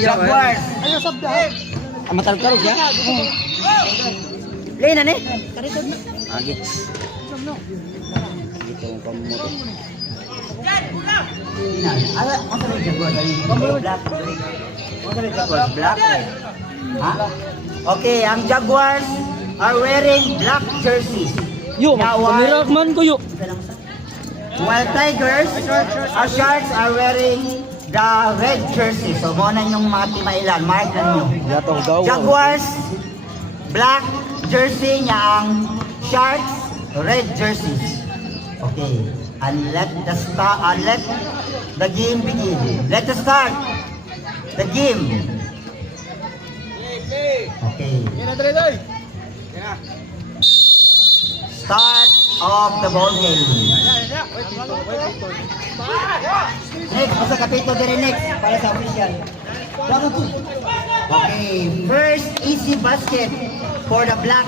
Jaguars. Ayo sabda. Matarog siya? Lay na ni. Agi. Dito ang pamuto. Ala, ang sa Jaguars ay black. Ang sa Jaguars black. Ha? Okay, ang Jaguars are wearing black jerseys. Yo, kamera man ko yo. While Tigers or Sharks are wearing the red jersey. So, muna yung mga timailan. Mark na nyo. Jaguars, black jersey niya ang Sharks, red jerseys. Okay. And let the game begin. Let us start the game. Okay. Start of the ball game. Next, basta kapito din next para sa official. Okay, first easy basket for the black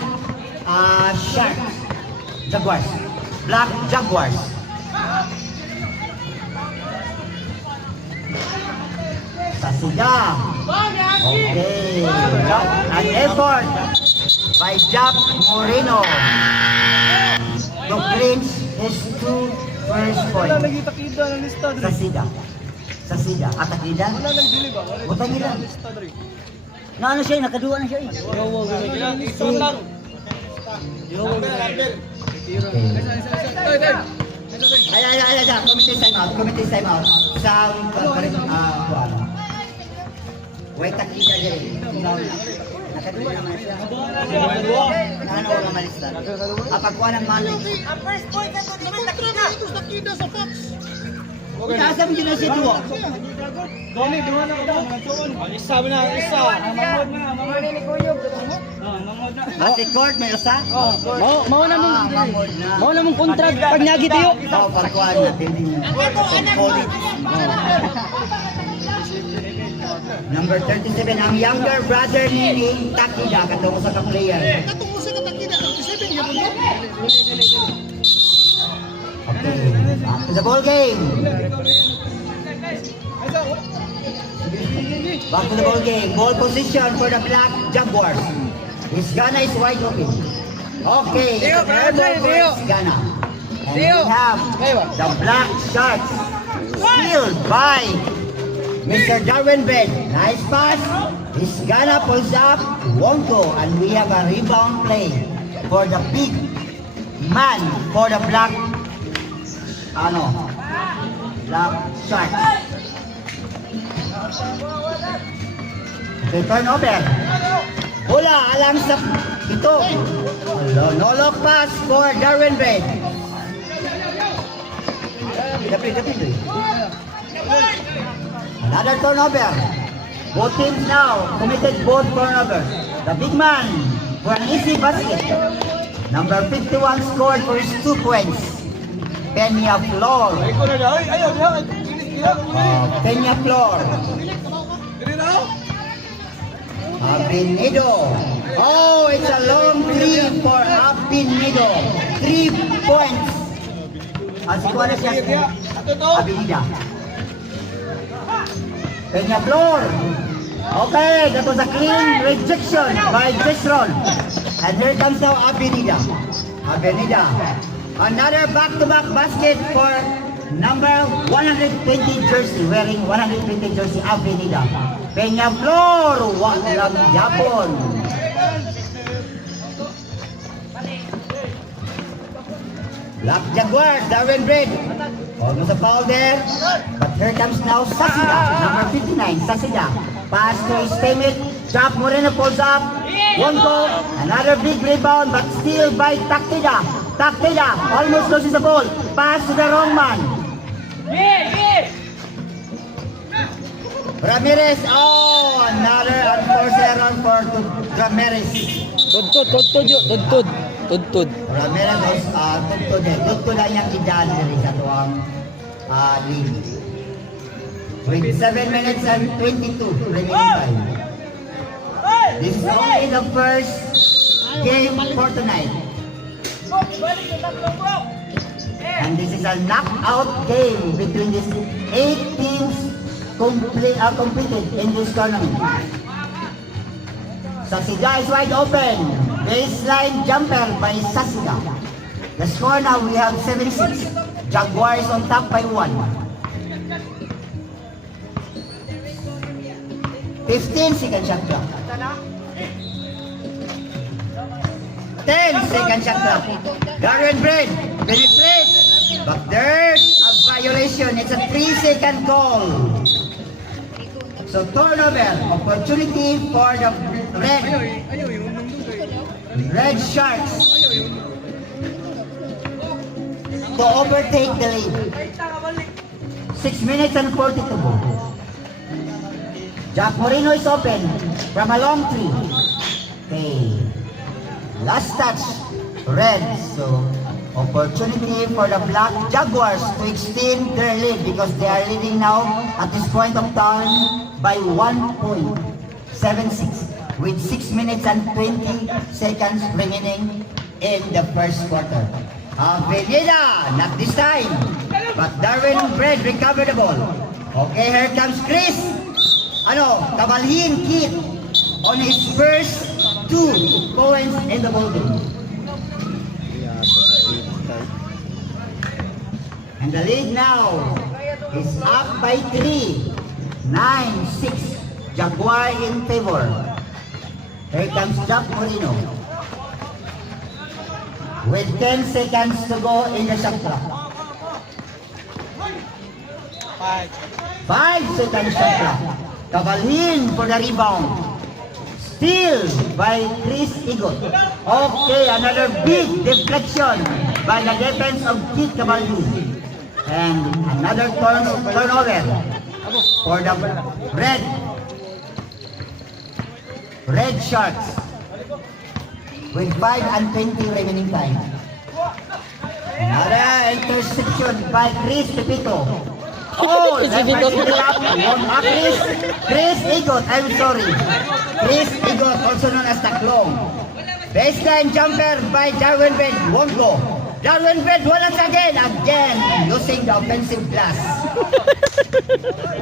Sharks. Jaguars. Black Jaguars. Sasiga. Okay. An effort by Jack Moreno to clinch his 2 first points. Sasiga. Atakida? Butang nila. Na ano siya, nakadua na siya. Ay, committee time out. Sa wait, takida din. Nakadua naman siya. Ano wala malista? Apagkuha ng mali. First point na ito, di ba nakita sa Fox? Itaasa mo dyan na si Duo. Doni, duha na ito. Isa mo na, isa. Mamod mo na, mamod ni Kuyog. Mamod na. At record, may usa? Mao na mong Mamod na. mao na mong kontrakt pag nyagi tiyo. Oo, pagkuha natin din yun. Number 37, ang younger brother ni Takida, katong sa ka-player. Katong usa ka takida, 37 yapon mo. Okay, back to the ball game. Back to the ball game. Ball position for the black Jaguars. Isgana is wide open. Okay, it's an air ball for Isgana. And we have the black Sharks. Stealed by Mr. Darwin Bed. Nice pass. Isgana pulls up. Won't go. And we have a rebound play for the big man for the black Black Sharks. Okay, turnover. Bola alang sa ito. No look pass for Darwin Bed. Dapat. Another turnover. Both teams now committed both turnovers. The big man for an easy basket. Number 51 scored for his 2 points. Peña Flor. Peña Flor. Abinido. Oh, it's a long three for Abinido. 3 points. Ang sikuha na siya. Abinida. Peña Flor. Okay, that was a clean rejection by Jesron. And here comes now Abinida. Another back-to-back basket for number 120 jersey, wearing 120 jersey, Avenida. Peña Flor, walang yapon. Black Jaguars, Darwin Bread. Almost a foul there. But here comes now Sasida, number 59, Sasida. Pass to his teammate, Jack Moreno pulls up. One goal, another big rebound, but still by Takida. Takida almost loses the ball. Pass to the wrong man. Ramirez. Oh, another unforced error for Ramirez. Tudtud. Ramirez is tudtud lang yung idaan dito sa tuwang league. With 7 minutes and 22 remaining time. This is only the first game for tonight. And this is a knockout game between these 8 teams completed in this tournament. Sasida is wide open. Baseline jumper by Sasida. The score now we have 7-6. Jaguars on top by 1. 15-second shot clock. 10-second shot clock. Darren Braid penetrates, but there's a violation. It's a 3-second goal. So turnover, opportunity for the Red Sharks to overtake the lead. 6 minutes and 42 to go. Jack Moreno is open from a long three. Okay. Last touch, red. So, opportunity for the Black Jaguars to extend their lead because they are leading now at this point of time by 1.76 with 6 minutes and 20 seconds remaining in the first quarter. Avenida, not this time, but Darwin Bread recovered the ball. Okay, here comes Chris. Kabalhin Kid on his first 2 points in the ball game. And the lead now is up by 3. 9-6. Jaguar in favor. Here comes Jack Moreno. With 10 seconds to go in the shot clock. 5 seconds shot clock. Kabalhin for the rebound. Steal by Chris Igot. Okay, another big deflection by the defense of Kit Kabalhin. And another turnover for the Red Sharks with 5 and 20 remaining time. Another interception by Chris Pepito. Oh, Chris Igot, I'm sorry. Chris Igot, also known as Taklong. Baseline jumper by Darwin Bed, won't go. Darwin Bed once again, losing the offensive glass.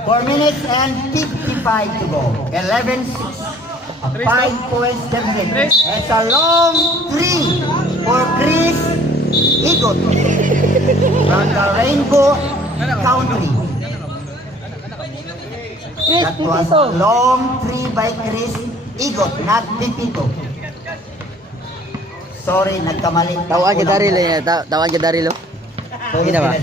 4 minutes and 55 to go. 11-6. A 5-point deficit. It's a long 3 for Chris Igot from the Rainbow Country. That was a long 3 by Chris Igot, not Pipito. Sorry, nagkamali. Tawag ka Daryl eh. Tawag ka Daryl oh. Hindi ba?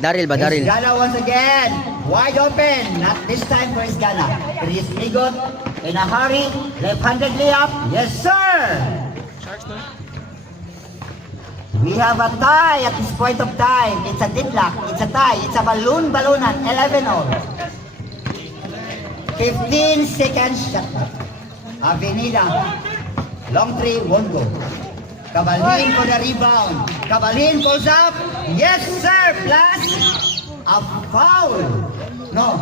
Daryl ba? Daryl. Gana once again. Wide open. Not this time for Gana. Chris Igot in a hurry. Left-handed layup. Yes, sir. We have a tie at this point of time. It's a deadlock. It's a tie. It's a balloon-balloonan. 11-all. 15 seconds shot. Avenida. Long 3 won't go. Kabalhin for the rebound. Kabalhin pulls up. Yes, sir. Plus a foul. No.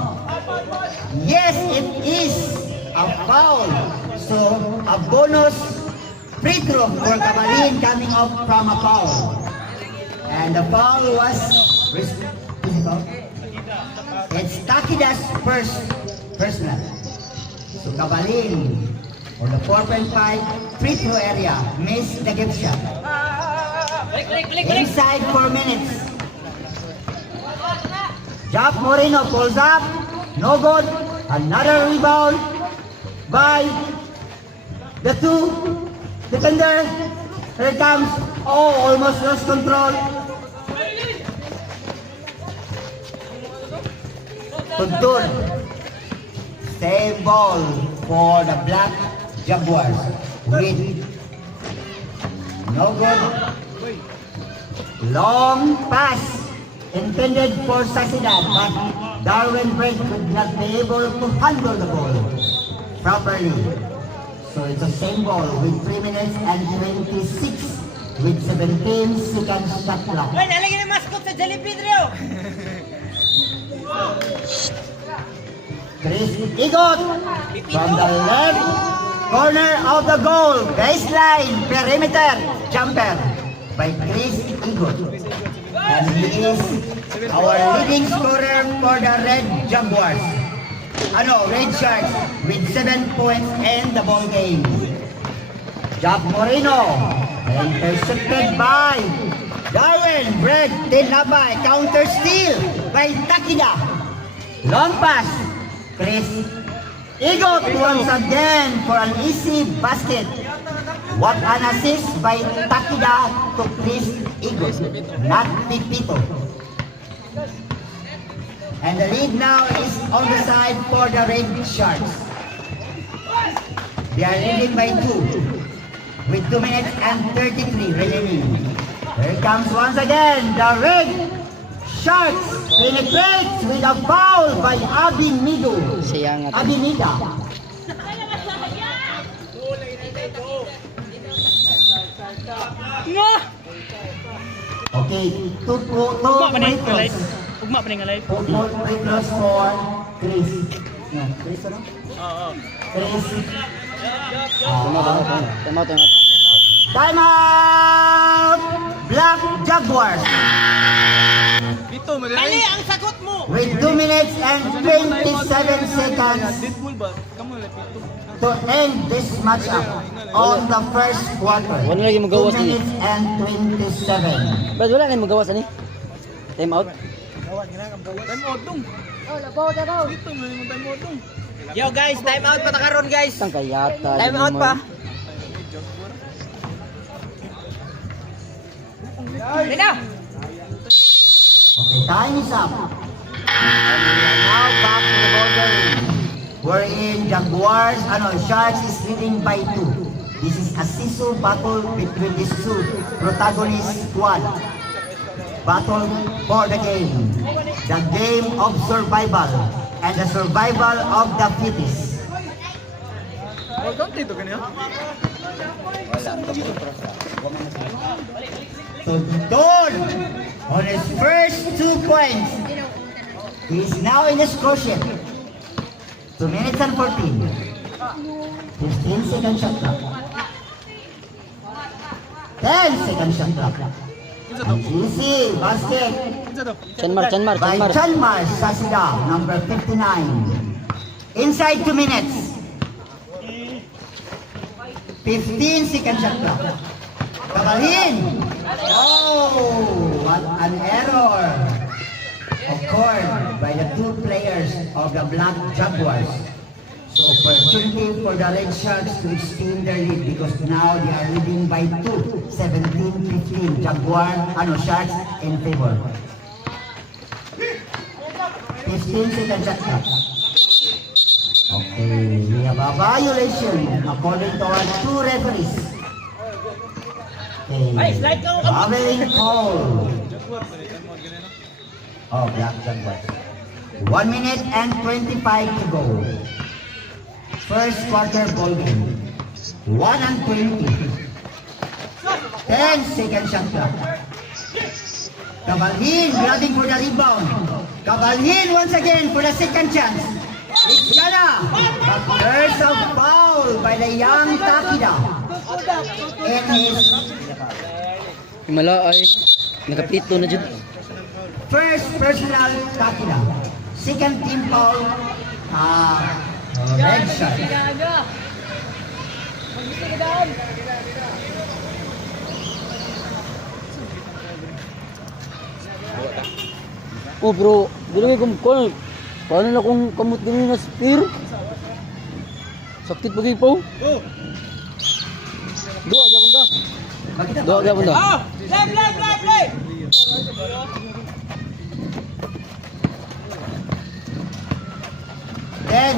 Yes, it is a foul. So, a bonus free throw for Kabalhin coming up from a foul. And the foul was... It's Takida's personal. So, Kabalhin for the 4.5 free throw area, missed the gift shot. Inside 4 minutes. Jack Moreno pulls up, no good. Another rebound by the 2 defender. Here it comes. Oh, almost lost control. Tuntun. Save ball for the Black Jaguars with no good. Long pass intended for Sasidad, but Darwin Break could not be able to handle the ball properly. So it's the same ball with 3 minutes and 26 with 17 seconds shot clock. Hoy, nalagyan ng mascot sa Jollibee, Rio! Chris Igot from the left corner of the goal. Baseline perimeter jumper by Chris Igot. And he is our leading scorer for the Red Jaguars. Red Sharks with 7 points in the ball game. Jack Moreno, intercepted by Darwin. Brett Tinabay, counter steal by Takida. Long pass, Chris Igot once again for an easy basket. What an assist by Takida to Chris Igot, not Pipito. And the lead now is on the side for the Red Sharks. They are leading by 2 with 2 minutes and 33 remaining. Here comes once again the Red Sharks. Penetrates with a foul by Abimido. Sayang nga. Abimida. No! Okay, two Ugma pa free ning throws. live. Ugma pa ning live. Two free throws for Chris. No, Chris ano? Oo. Chris. Time out. Time out! Black Jaguars. Dito mo dali. Ang sagot mo! With 2 minutes and 27 seconds Deadpool ba? Kamu lapit. to end this matchup on the first quarter. Wala lagi 2 magawas ni. minutes and 27. Brad, wala na magawas ani. Time out. Time out dong. Oh, labaw daw. Dito mo yung time out dong. Yo guys, time out pa ta karon guys. Tang kayata. Time out pa. Bina. Okay, time is up. And we are now back to the ball game. Wherein Jaguars, Sharks is leading by 2. This is a seesaw battle between these two protagonist squad. Battle for the game. The game of survival and the survival of the fittest. Oh, ganti to kanya. So Don, on his first 2 points, he is now in the score sheet. 2 minutes and 14. 15 second shot clock. 10 second shot clock. And easy basket Chanmar. by Chanmar Sasida, number 59. Inside 2 minutes. 15 second shot clock. Kabalhin! Oh, what an error! Occurred by the 2 players of the Black Jaguars. So opportunity for the Red Sharks to extend their lead because now they are leading by 2, 17-15. Sharks in favor. 15 seconds shot clock. Okay, we have a violation according to our 2 referees. Okay, traveling call. Oh, Black Jaguars. 1 minute and 25 to go. First quarter ball game. 1 and 20. 10 second shot clock. Kabalhin grabbing for the rebound. Kabalhin once again for the second chance. It's Yana. But there's a foul by the young Takida. It is Himala ay nakapito na jud. first personal Takida. Second team foul. Red Shark. Oh bro, dili kong call. Paano na kung kamot din na spear? Sakit pagi po. Doa gapon ta. Doa gapon ta. Oh, play. Then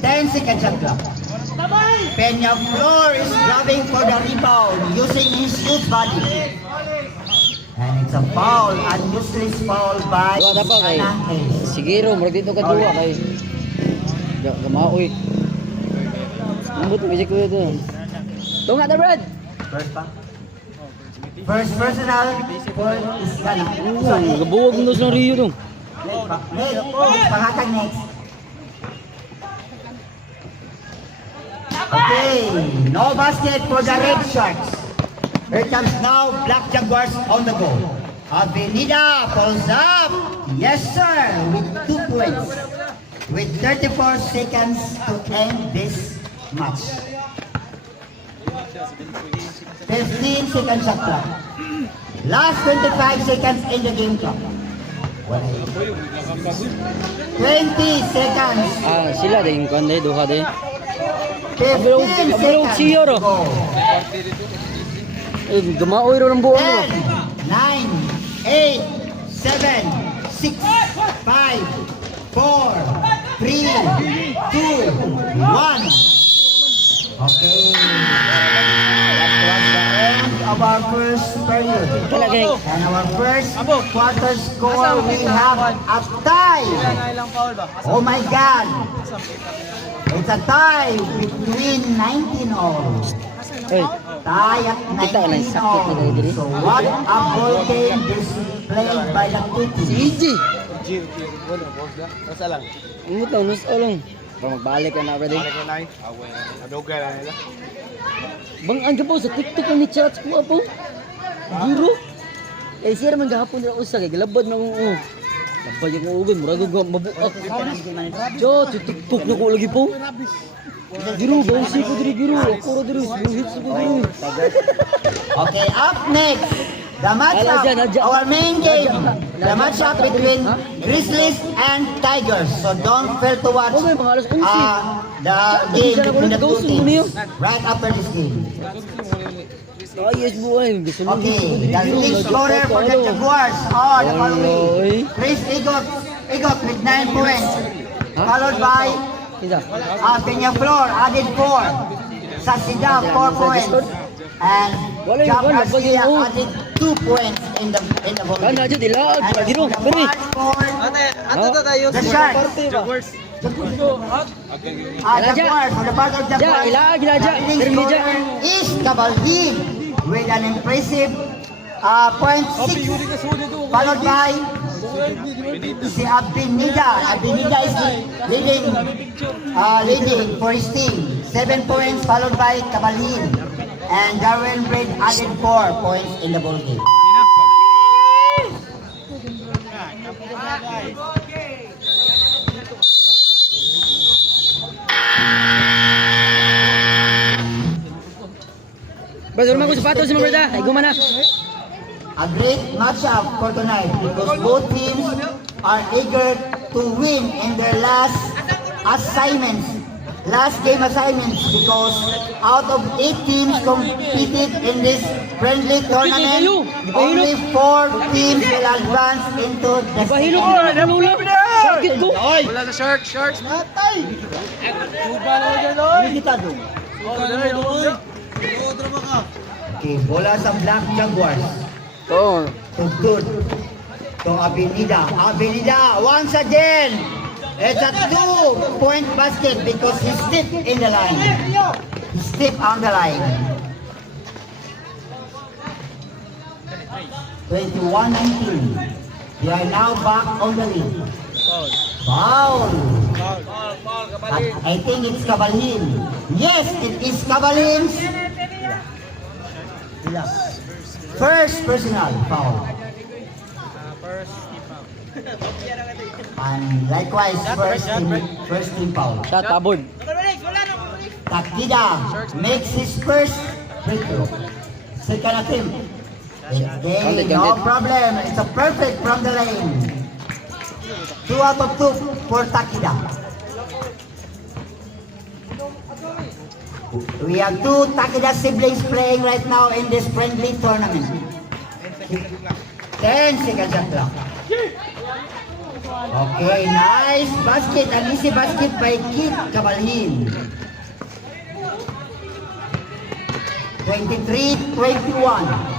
10 second shot clock. Peña Flor is grabbing for the rebound using his huge body. And it's a foul, an useless foul by Doa dapat kay. Isana. Siguro murag dito ka duwa kay. Gamaoy. Ambot music ko ito. Tunga ta Brad. First pa? First personal for Isana. Sorry. Gabuwag mo sa Rio dong. Next, pangatag next. Okay, no basket for the Red Sharks. Here comes now Black Jaguars on the go. Avenida pulls up. Yes, sir. With 2 points. With 34 seconds to end this match. 15 seconds shot clock. Last 25 seconds in the game clock. 20 seconds. Ah, sila din kuan day duha day. 15 Abalog seconds. siyo ro. Go. Eh, gamaoy ro ng buo mo. 10, 9, 8, 7, 6, 5, 4, 3, 2, 1. Okay. That was the end of our first period. Talagay. And our first quarter score, we have a tie. Ilang foul ba? Oh my God. It's a tie between 19 all. Oy, Tie at Kita ka lang, 19 sakit na all. diri. So what a ball game displayed by the two teams. easy. Wala, boss na. Nasa lang. Umot na nus olong. Pa magbalik ka na ready. Balik na lang. Awen. Adoga na nila. Bang ang gabaw sa TikTok ni chats ko apo. Giro. Eh siya man gahapon na usa kay galabad na ko. Labay yung ugon, murag ko mabuak. Jo, sa TikTok na ko lagi po. Giro, bausi ko diri giro. Ako ra diri, hits ko diri. Okay, up next, the matchup, Nadya, Nadya. our main game, the Nadya. matchup between Grizzlies and Tigers. So don't fail to watch Okay, mga alas 11. the game between the two teams right after this game. Ay, yes buhay. Gusto mo Okay, hits ko diri the giro. leading scorer for the Jaguars are the Oy. following. Chris Igot with 9 points, followed by Kinsa? Peñaflor added 4, Sasida 4 points, and Wala yun, Jack wala, Garcia bagay mo. added 2 points in the ball Kan game. aja dilaag, And giro. the Permi. match score, Ato tayo. the Sharks. Jaguars. Jaguars, for the part of Ja, Jaguars, ilaag na ja. the leading Permi ja. scorer is Cabaldin with an impressive point 6, followed by si Abinida. Abinida is leading for his team. 7 points, followed by Cabaldin. And Darwin Reid added 4 points in the ball game. Bas, wala man ko sapatos si mga brada. Ay, gumana. A great matchup for tonight because both teams are eager to win in their last game assignments, because out of 8 teams competed in this friendly tournament, only 4 teams will advance into the Pahilo ko second. na lula. Sakit ko. Wala sa Sharks. Okay, bola sa Black Jaguars. To. Tugtod to Avenida. Avenida once again. It's a 2-point basket because he's deep in the line. He's deep on the line. 21-19. They are now back on the lead. Foul. I think it's Cabalin. Yes, it is Cabalin's first personal foul. And likewise, first team foul. Shot aboard. Takida makes his first free throw. Second attempt. Okay, no problem. It's a perfect from the lane. 2 out of 2 for Takida. We have 2 Takida siblings playing right now in this friendly tournament. 10 seconds shot clock. Okay, nice basket. An easy basket by Kit Cabalhin. 23-21.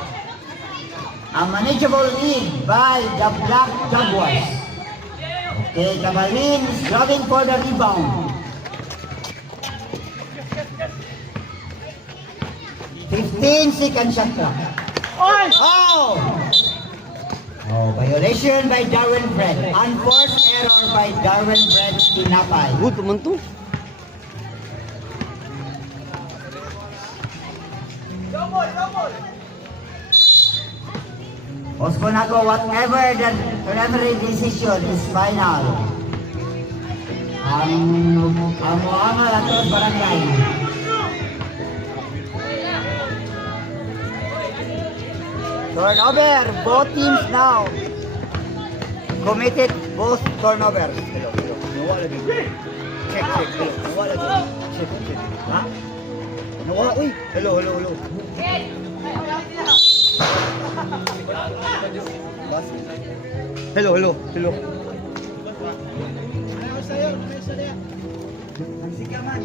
A manageable lead by the Black Jaguars. Okay, Cabalhin is grabbing for the rebound. 15 seconds shot clock. Oh! Oh, violation by Darwin Fred. Unforced error by Darwin Fred Tinapay. Good naman to. Osconaco, whatever the referee decision is final. Ang muangal ato barangay. Turnover, both teams now committed both turnovers. Hello. Nawala lagi. Check. Hello. Nawala lagi. Check. Ha? Nawala. Uy. Hello. Hello. Nagsikaman.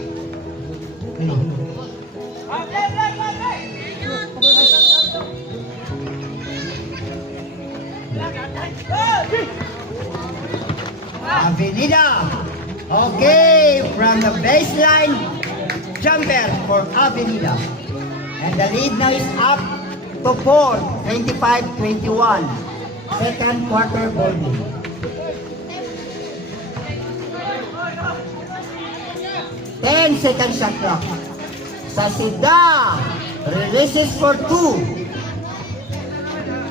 Hello. Avenida. Okay, from the baseline, jumper for Avenida. And the lead now is up to 4, 25-21. Second quarter ball game. Ten second shot clock. Sasida releases for 2.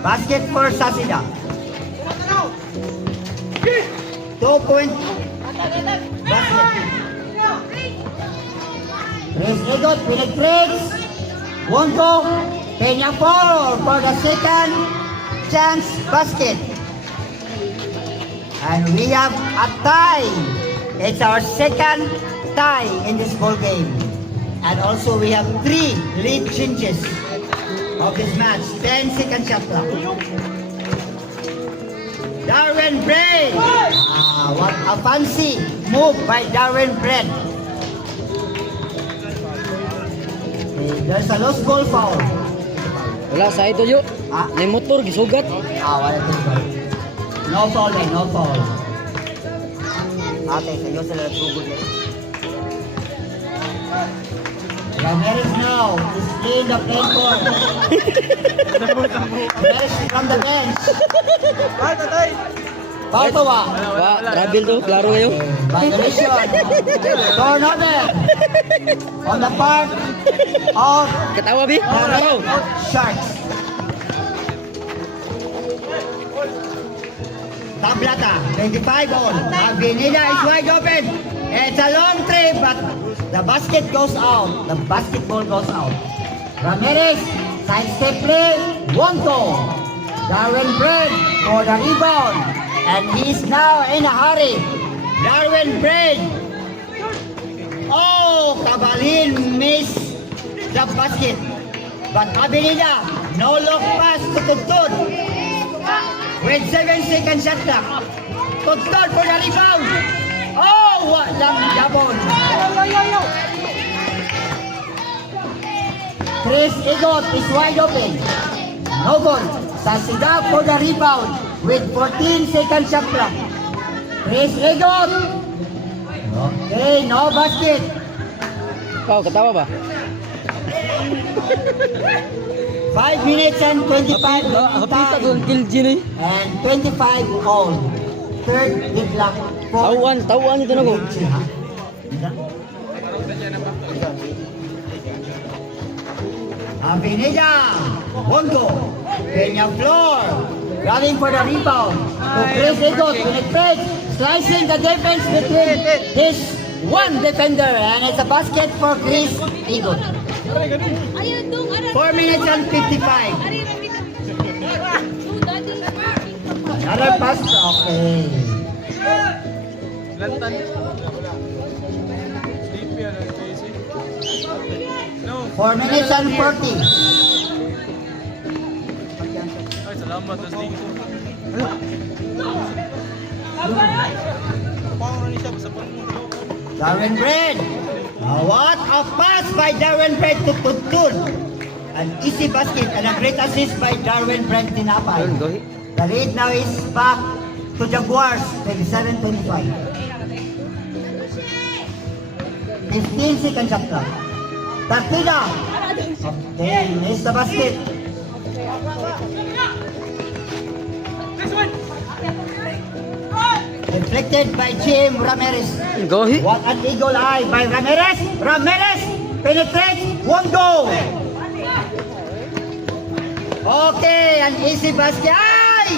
Basket for Sasida. 2-point basket. Chris Egot penetrates. Won't go. Peña for the second chance basket. And we have a tie. It's our second tie in this ball game. And also we have 3 lead changes of this match. 10 second shot clock. Darwin Braid. What a fancy move by Darwin Braid. There's a lost ball foul. Wala sa ito yo. Ah? May motor gisugat. Wala ito. No foul eh, no foul. Ate, sa'yo sila nagsugod eh. Ramirez now is in the play court. Ramirez from the bench. Foul to ba? Wa, travel to, klaro kayo. Violation. Turnover. On the part of Katawa bi? the Red Sharks. Tablata, 25 on. Avenida is wide open. It's a long three, but the basket goes out. The basketball goes out. Ramirez, sidestep play, won't go. Darwin Braid for the rebound. And he's now in a hurry. Darwin Braid. Oh, Cabalin missed the basket. But Avenida, no look pass to Tudtud. With 7 seconds shot clock. Tudtud for the rebound. Oh, what lang jabon. Chris Egot is wide open. No goal. Sasida for the rebound with 14 seconds shot clock. Chris Egot. Okay, no basket. Kau katawa ba? 5 minutes and 25 Hapita ko time. ang kill Gini. And 25 all. Third deadlock. Tauan ito na ko. Avenida. Wongo. Peña floor. Running for the rebound. To Chris Egot. Penetrates. Slicing the defense between this one defender. And it's a basket for Chris Egot. 4 minutes and 55. Another pass. Okay. 4 minutes and 40. Ay, salamat. Tas dito. Darwin Braid. What a pass by Darwin Braid to Tudtud. An easy basket and a great assist by Darwin Braid Tinapay. Yun, gohi. The lead now is back to Jaguars, 27-25. 15 seconds shot clock. Partida. Okay, missed the basket. Deflected by Jim Ramirez. Gohi. What an eagle eye by Ramirez. Ramirez penetrates, won't go. Okay, an easy basket. Ay!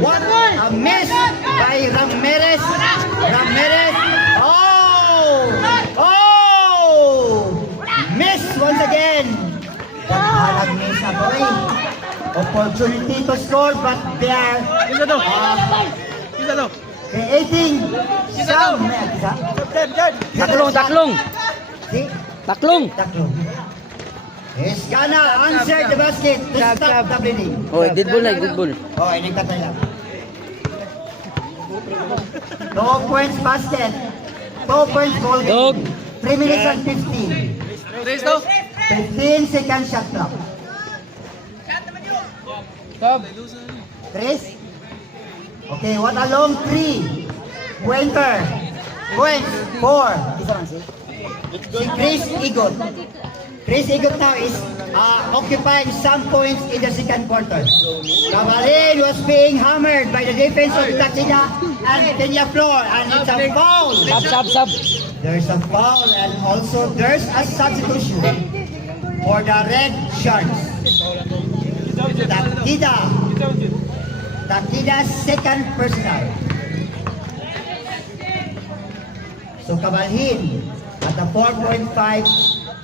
What a miss by Ramirez. Ramirez. Oh! Oh! Miss once again. Naghalag miss na boy. Opportunity to score but they are Isa to. Isa to. creating some. Taklong. See? Taklong. Taklong. Is gonna answer the basket to stop the bleeding. Oh, dead ball na, dead ball. Oh, ini kata lang. 2 points basket. 2 points goal Dog. game. 3 minutes and 15. Raise to. 15 seconds shot clock. Stop. Chris? Okay, what a long 3. Pointer. Points. 4. Isa man si Chris Igot. Chris Igot now is occupying some points in the second quarter. Cavalin was being hammered by the defense of Takina and Kenya Flor, and it's a foul. Sub. There's a foul and also there's a substitution for the Red Sharks. Takida's second personal. So Cavalin at the 4.5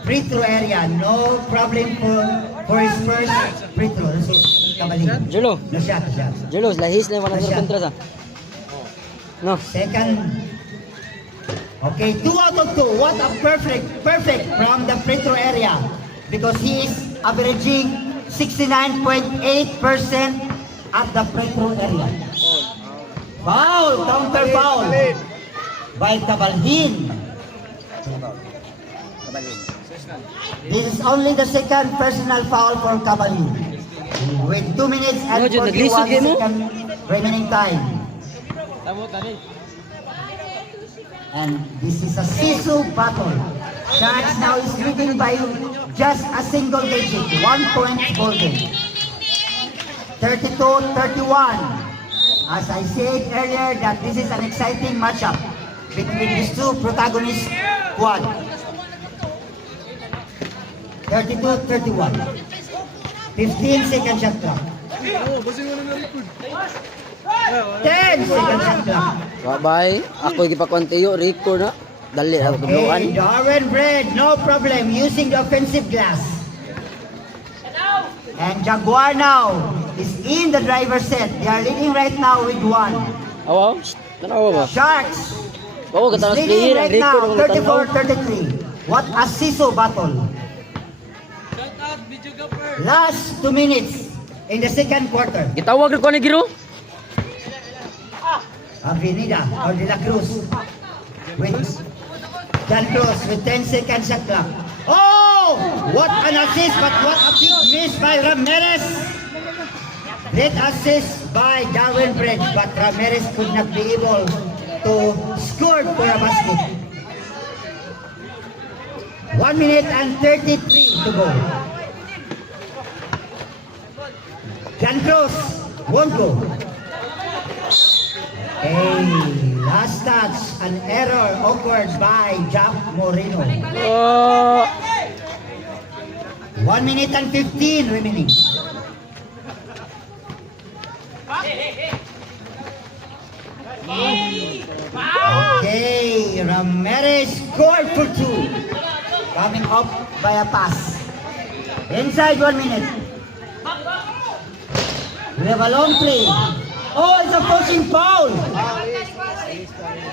free throw area, no problem for his first free throw. So Cavalin. Jolo. No shot. Jolo, lahis na yung mga kontra sa. No. Second. Okay, 2 out of 2. What a perfect from the free throw area because he is averaging 69.8% at the free throw area. Foul, counter foul by Cabalhin. This is only the second personal foul for Cabalhin. With 2 minutes and Ano, Jun, 41 naglisod kayo mo? seconds remaining time. Tamo, tani. And this is a sisu battle. Sharks now is leading by just a single digit, 1 point goal game. 32-31. As I said earlier that this is an exciting matchup between these two protagonist squad. 32-31. 15 second shot clock. 10 second shot clock. Bye-bye. Ako ipakwantiyo, record na. Dali, ako Okay, kabluan. Darwin Bread, no problem, using the offensive glass. And Jaguar now is in the driver's set. They are leading right now with 1. Awaw, tanawa ba? Sharks Oo, is katanas leading player, ang right record now, ang tanaw. 34-33. What a siso battle. Last 2 minutes in the second quarter. Gitawag rin ko ni Giro? Avenida or De La Cruz with Dan Cruz with 10 seconds shot clock. Oh! What an assist, but what a big miss by Ramirez. Great assist by Darwin Bridge, but Ramirez could not be able to score for a basket. 1 minute and 33 to go. Dan Cruz won't go. Hey, last touch, an error occurred by Jack Moreno. 1 minute and 15 remaining. Okay, Ramirez scored for 2. Coming up by a pass. Inside 1 minute. We have a long play. Oh, it's a pushing foul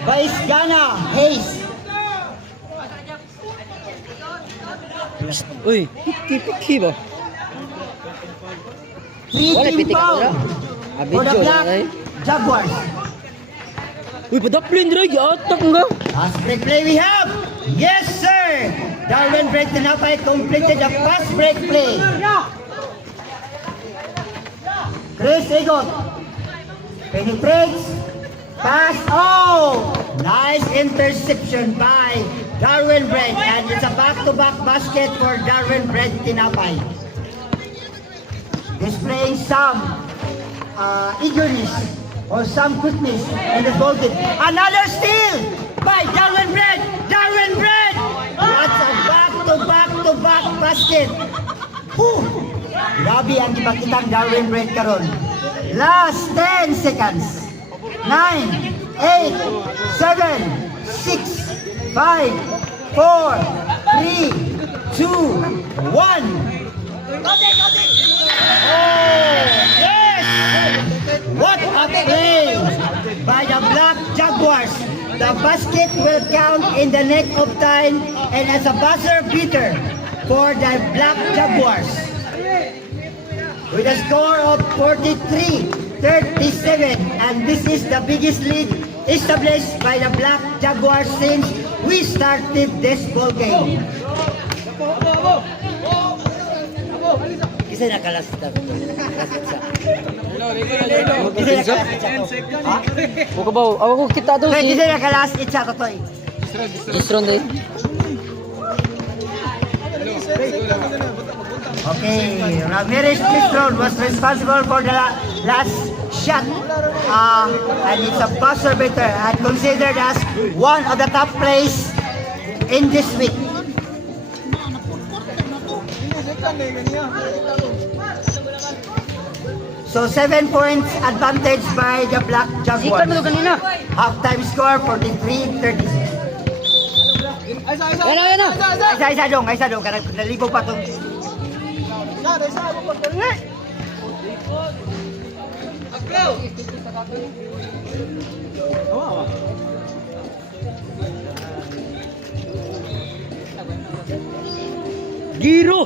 by Isgana Hayes. Uy, piki ba? Free Wala, team pitik foul ako na. for the Abidjo na, Black ay. Jaguars. Uy, padaplin dira, giatak nga. Fast break play we have. Yes, sir. Darwin Break Tinapay completed the fast break play. Chris Igot penetrates, pass, oh! Nice interception by Darwin Bread, and it's a back-to-back basket for Darwin Bread Tinapay. Displaying some eagerness or some quickness in the ball game. Another steal by Darwin Bread! Darwin Bread! That's a back-to-back basket. Whew. Grabe ang ipakitang Darwin Break karon. Last 10 seconds. 9, 8, 7, 6, 5, 4, 3, 2, 1. What a play by the Black Jaguars. The basket will count in the neck of time and as a buzzer beater for the Black Jaguars. With a score of 43-37, and this is the biggest lead established by the Black Jaguars since we started this ball game. Kasi nakalas ito. Buka ba? Awak ko kita tu Kasi si nakalas itsa ko to. Jistron din. Okay, Ramirez Pistron was responsible for the last shot. And it's a buzzer beater and considered as one of the top plays in this week. So 7 points advantage by the Black Sikat Jaguars. mo to kanina. Halftime score 43-36. Yan na. Isa dong. Karena nalibog pa itong... Giro.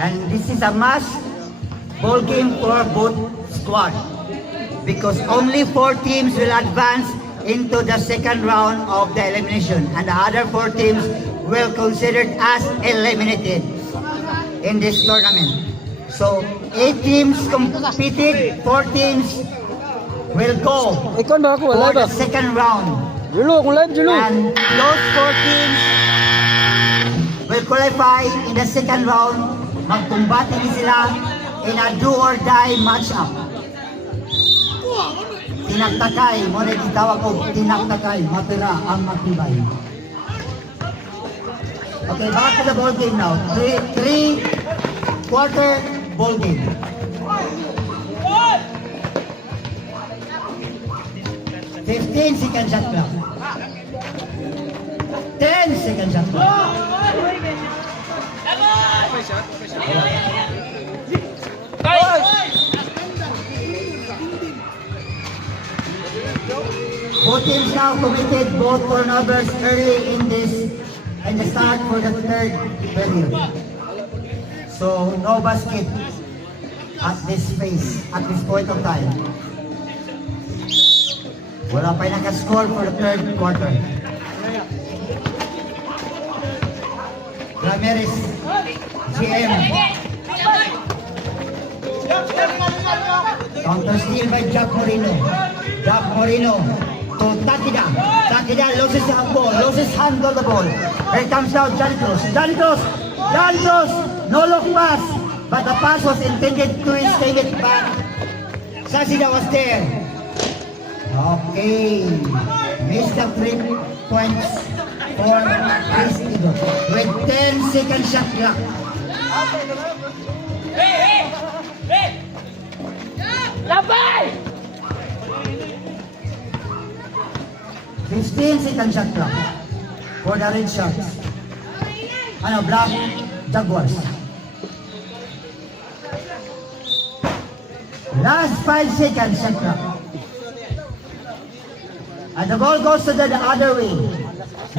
And this is a must ball game for both squad because only 4 teams will advance into the second round of the elimination and the other 4 teams will considered as eliminated in this tournament. So 8 teams competed, 4 teams will go Ikaw ba ako? Wala for ba? the second round. Julo, akong live, Julo. And those 4 teams will qualify in the second round. Magkumbati din sila in a do or die matchup. Tinaktakay, mo rin itawag ko, tinaktakay, matira ang matibay. Okay, back to the ball game now. 3-quarter ball game. Fifteen second shot clock. 10 second shot clock. Both teams now committed both turnovers early in the start for the third period. So no basket at this phase, at this point of time. Wala pa naka-score for the third quarter. Ramirez, GM. Counter steal by Jack Moreno. Jack Moreno to Takida. Takida loses the ball, loses handle the ball. Here comes now Johnny Cruz. Johnny Cruz! Johnny Cruz! No look pass. But the pass was intended to save it back. Sasida was there. Okay. Missed the 3 points for Chris Ido. With 10 second shot clock. 15 second shot clock for the Red Sharks. Black Jaguars. Last 5 seconds shot clock. And the ball goes to the other way.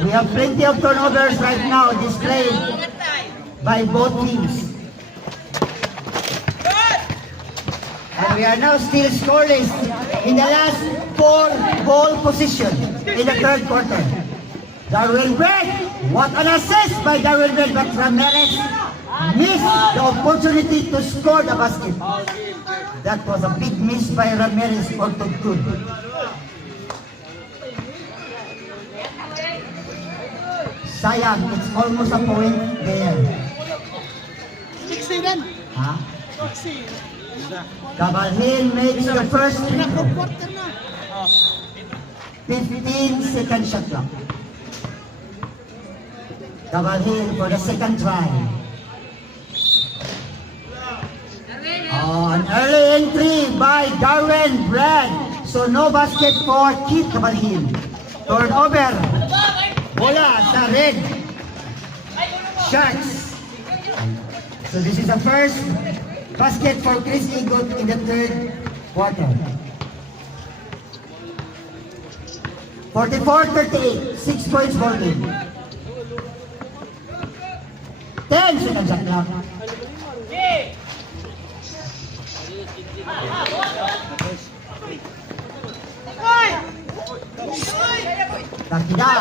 We have plenty of turnovers right now displayed by both teams. And we are now still scoreless in the last 4 ball position in the third quarter. Darwin Break, what an assist by Darwin Break, but Ramirez missed the opportunity to score the basket. That was a big miss by Ramirez for Tugtug. Sayang, it's almost a point there. 60 then. Huh? 60. Cabalhin makes the first free throw. Quarter na. 15 second shot clock. Cabalhin for the second try. An early entry by Darwin Brad. So no basket for Keith Cabalhin. Turnover. Bola sa red Sharks. So this is the first basket for Chris Igot in the third quarter. 44-38, 6 points for him. 10 seconds shot clock. Takida.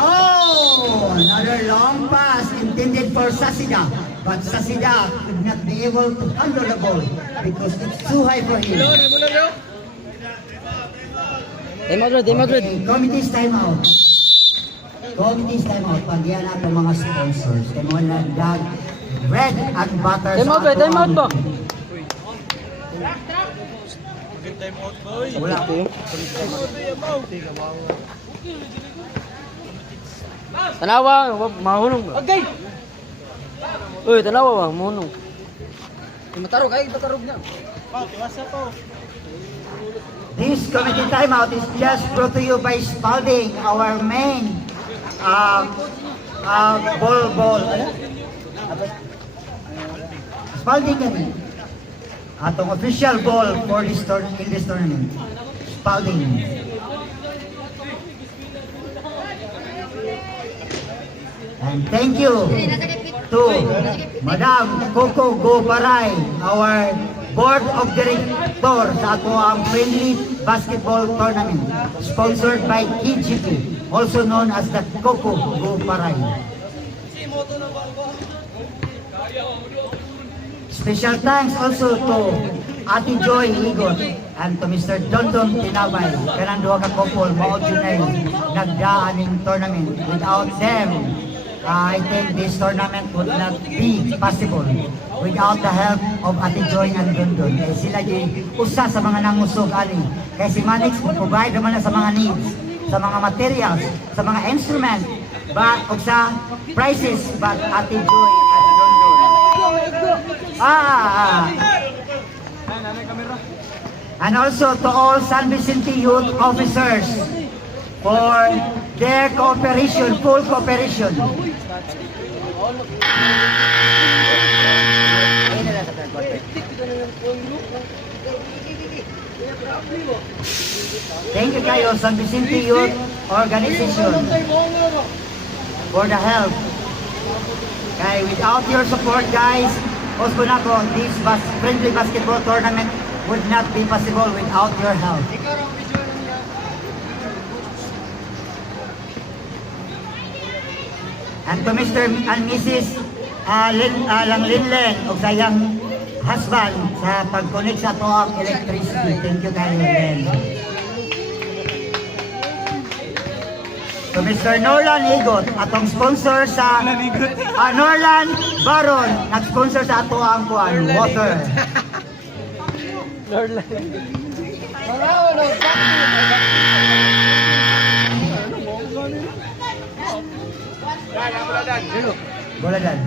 Oh, another long pass intended for Sasida. But Sasida could not be able to handle the ball because it's too high for him. Time out. Okay, committee's timeout. Committee's timeout. Pagyan na itong mga sponsors. Kaya mga nagdag bread and butter Time out ba? Wala po. Tanawa, mahunong ba? Okay. Uy, tanawa ba? Mahunong. Matarog na. This committee timeout is just brought to you by Spalding, our main ball. Spalding kami. Atong official ball for this in this tournament. Spalding. And thank you to Madam Coco Goparay, our Board of Directors sa ato ang friendly basketball tournament sponsored by KGP, also known as the Coco Goparay. Special thanks also to Ate Joy Igot and to Mr. Dondon Tinabay. Kanang duha ka couple mao junay nagdaaning tournament. Without them, I think this tournament would not be possible without the help of Ate Joy and Dondon. Kaya sila yung usa sa mga nangusog ani. Kaya si Manix provide naman na sa mga needs, sa mga materials, sa mga instrument, but ug sa prices, but Ate Joy and Dondon. And also to all San Vicente Youth officers for their cooperation, full cooperation. Thank you kayo San Vicente Youth Organization for the help. Kaya without your support guys, also nako, this friendly basketball tournament would not be possible without your help. And to Mr. and Mrs. Langlinlen o sa iyang husband sa pag-connect sa toang electricity. Thank you kayo, Len. To Mr. Norlan Igot, atong sponsor sa Norlan Baron, nag-sponsor sa ato ang water. Buladan.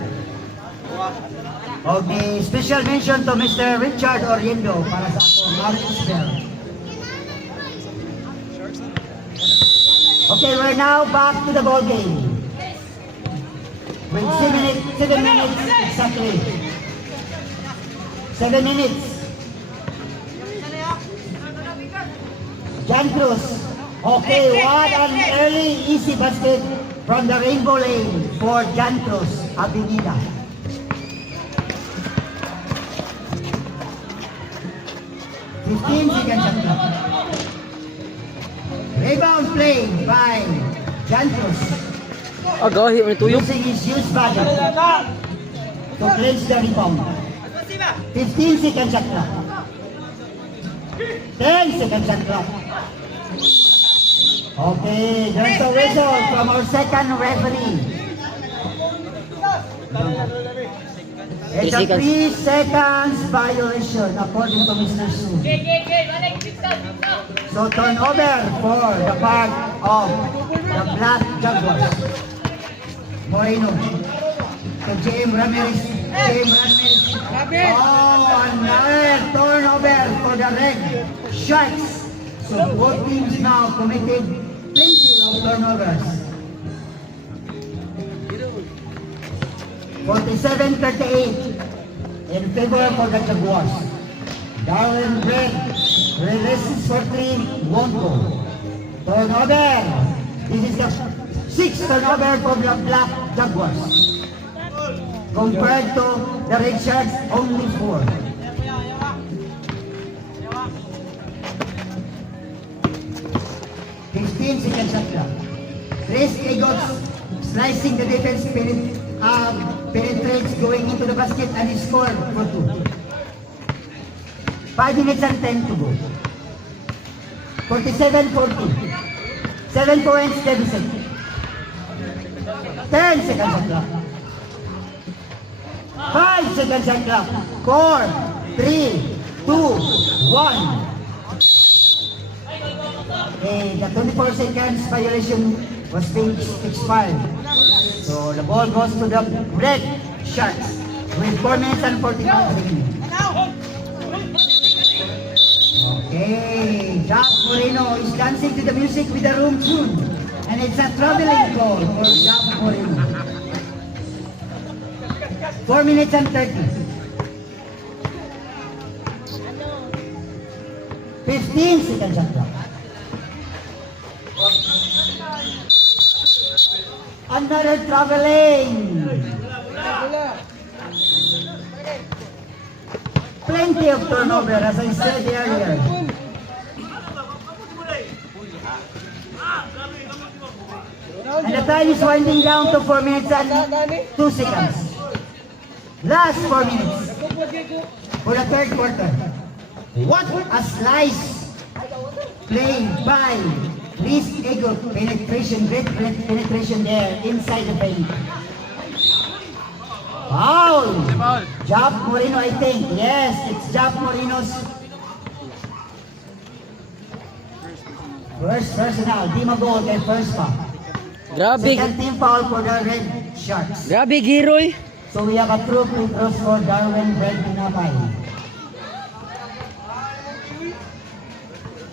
Okay, special mention to Mr. Richard Oriendo para sa ato Marcus Bell. Okay, we're now back to the ball game. With 7 minutes exactly. 7 minutes. Jan Cruz. Okay, what an early easy basket from the Rainbow Lane for Jan Cruz, Avenida. Rebound play by Jan Cruz. Agahi man tuyok. Using his huge body to clinch the rebound. 15 seconds shot clock. 10 seconds shot clock. Okay, there's a whistle from our second referee. It's a 3 seconds violation according to Mr. Su. So turnover for the part of the Black Jaguars. Moreno to James Ramirez. Oh, another turnover for the Red Sharks. So both teams now committed plenty of turnovers. 47-38 in favor for the Jaguars. Darwin Red releases for 3, won't go. Turnover. This is the 6th turnover for the Black Jaguars. Compared to the Red Sharks, only 4. Seconds shot clock. Chris Egots slicing the defense penetrates going into the basket and he scored for 2. 5 minutes and 10 to go. 47-40. 7 points deficit. 10 seconds shot clock. 5 seconds shot clock. 4, 3, 2, 1. The 24 seconds violation was being expired. So the ball goes to the Red Sharks with 4 minutes and 41 seconds. Okay, Jack Moreno is dancing to the music with the room tune. And it's a traveling goal for Jack Moreno. 4 minutes and 30. 15 seconds shot clock. Another traveling. Plenty of turnover, as I said earlier. And the time is winding down to 4 minutes and 2 seconds. Last 4 minutes for the third quarter. What a slice played by Chris Egot. Penetration, great penetration there inside the paint. Foul! Jack Moreno, I think. Yes, it's Jack Moreno's first personal. Di mag-goal kay first pa. Grabe. Second team foul for the Red Sharks. Grabe, Giroy. So we have a true free throws for Darwin Red Pinapay.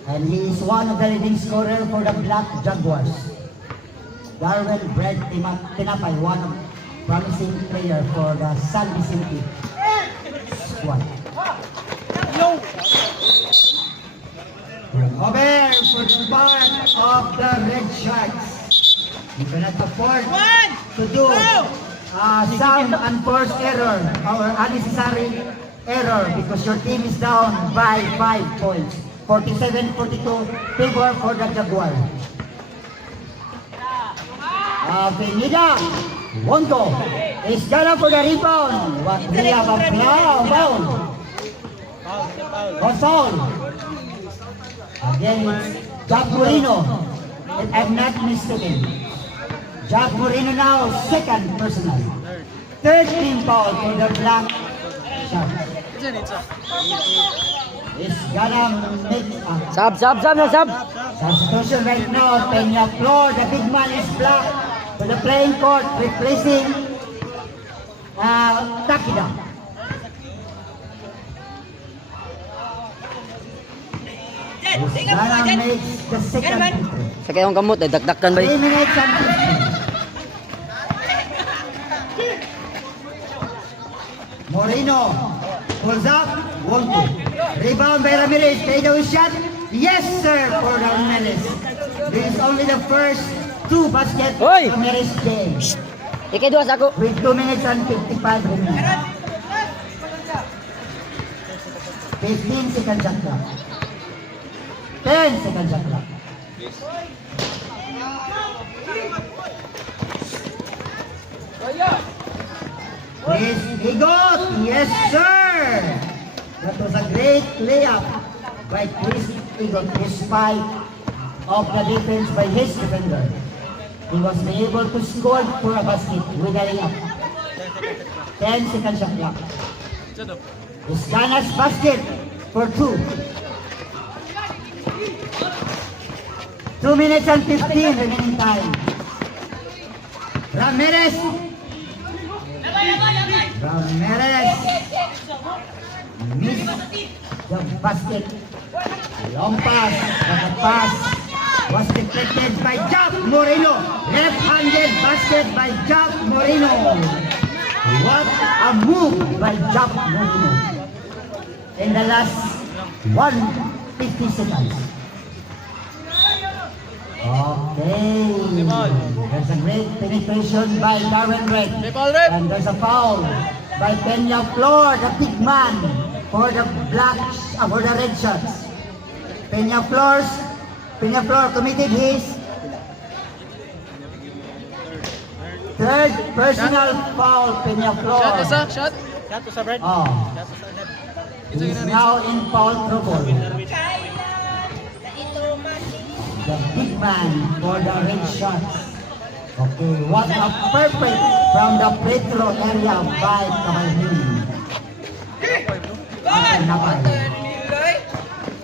And he is one of the leading scorer for the Black Jaguars. Darwin Red Pinapay, one of promising player for the San Vicente squad. Over for the part of the Red Sharks. You cannot afford to do some unforced error or unnecessary error because your team is down by 5 points. 47-42 favor for the Jaguar. Pinida won't go. Is gonna for the rebound. What we have a foul. What's foul? Again, it's Jack Moreno. If I'm not mistaken. Jack Moreno now, second personal. Third team foul for the Black Sharks. It's gonna make Sab. substitution right now. Peña Flor, the big man is black to the playing court, replacing Takida. It's gonna make the second free throw. Sa kayong kamot, ay dakdakan ba? 3 minutes and 15. Moreno pulls up, won't go. Rebound by Ramirez, fade away shot. Yes sir for Ramirez. This is only the first 2 baskets Hoy! Ramirez game. Ikay-duwas ako. With 2 minutes and 55 remaining. 15 second shot clock. 10 second shot clock. Chris Egot, yes sir! That was a great layup by Chris Egot despite of the defense by his defender. He was able to score for a basket with a layup. 10 seconds shot clock. Isa daw. Isgana's basket for 2. 2 minutes and 15 remaining time. Ramirez missed the basket. Long pass, but the pass was deflected by Jack Moreno. Left-handed basket by Jack Moreno. What a move by Jack Moreno. In the last 150 seconds. Okay. There's a great penetration by Darren Red. May foul, Red. And there's a foul by Peña Flor, the big man, for the for the red shots. Peña Flor committed his third personal foul. Peña Flor. Shot isa, shot. Shot to sa Brad. Oh. Shot to sa net. He's now in foul trouble. The big man for the red shots. Okay, what a perfect from the free throw area by Cabalini.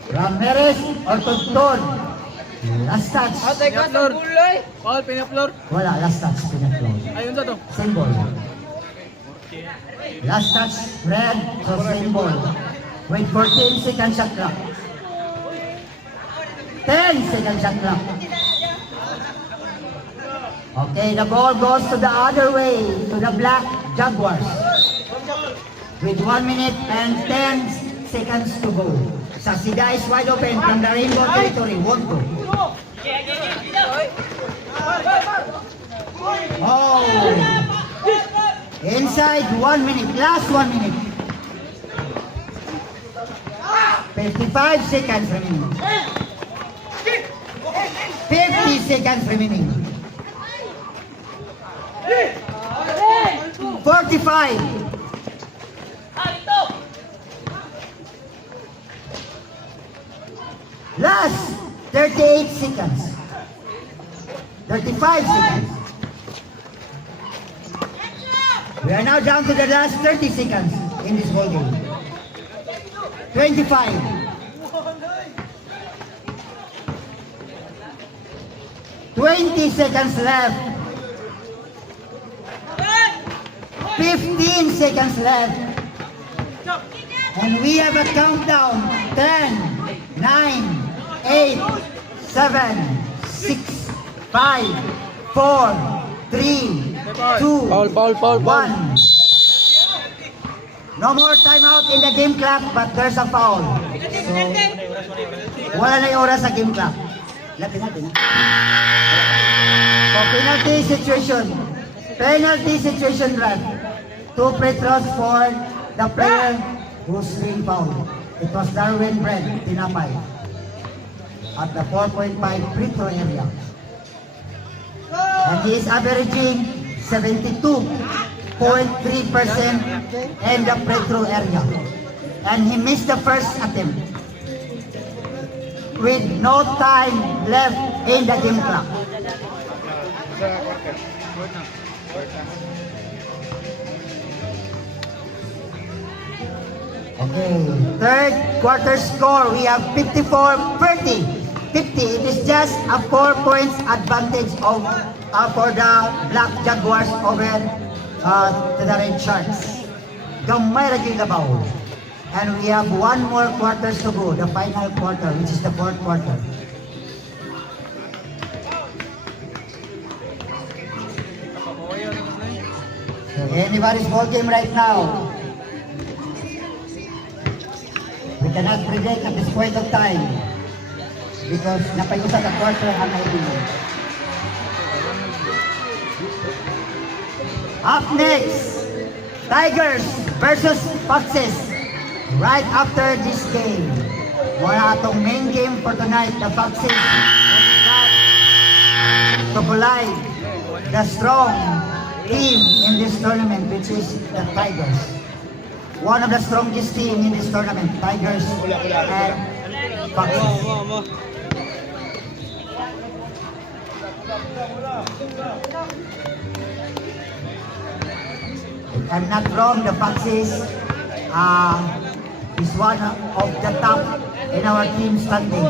Ramirez or Tonton. Last touch. Pinaflor. Foul, pinaflor. Wala, last touch. Pinaflor. Ayun sa to. Symbol. Last touch, red, so symbol. With 14 seconds shot clock. 10 seconds shot clock. Okay, the ball goes to the other way, to the Black Jaguars. With 1 minute and 10 seconds to go. Sasida is wide open from the rainbow territory. 1-2. Oh! Inside 1 minute, last 1 minute. 55 seconds remaining. 50 seconds remaining. 45. Last 38 seconds. 35 seconds. We are now down to the last 30 seconds in this ball game. 25. 20 seconds left. 15 seconds left. And we have a countdown. 10, 9, 8, 7, 6, 5, 4, 3, 2, Foul, foul, foul, foul. 1. No more timeout in the game clock, but there's a foul. So, wala na yung oras sa game clock. Penalty na. So, penalty situation. Penalty situation, Brad. 2 free throws for the player who's being fouled. It was Darwin Brad, Tinapay, at the 4.5 free throw area. And he is averaging 72.3% in the free throw area. And he missed the first attempt with no time left in the game clock. Okay, third quarter score, we have 54-30. 50, it is just a 4 points advantage of for the Black Jaguars over to the Red Sharks. Gamay ra gyud labaw. And we have 1 more quarters to go, the final quarter, which is the 4th quarter. So anybody's ball game right now. We cannot predict at this point of time because napayusa sa quarter ang kaibigan. Up next, Tigers versus Foxes. Right after this game, wala atong main game for tonight, the Foxes got to collide the strong team in this tournament, which is the Tigers. One of the strongest team in this tournament, Tigers and Foxes. if I'm not wrong, the Foxes is one of the top in our team standing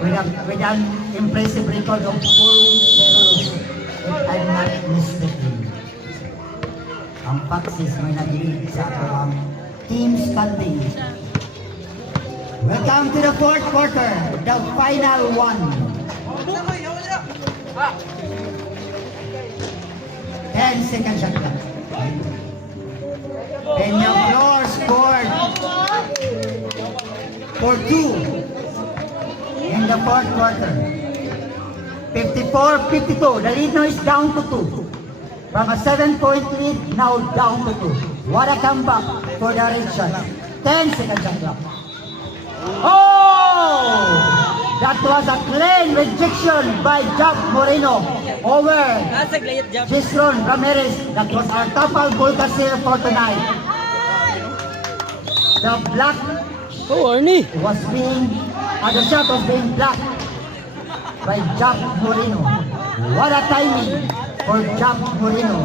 with an impressive record of 4 wins, 0 losses, if I'm not mistaken. Ang Foxes may nag-lead sa ating team standing. Welcome to the fourth quarter, the final one. 10 seconds shot clock. Peñaflor scored for 2 in the fourth quarter. 54-52. The lead now is down to 2. From a 7-point lead, now down to 2. What a comeback for the Red Shots. 10 seconds shot clock. Oh! That was a clean rejection by Jack Moreno over Gisron Ramirez. That was our top goal cashier for tonight. The block Oh, Arnie. the shot was being blocked by Jack Moreno. What a timing for Jack Moreno.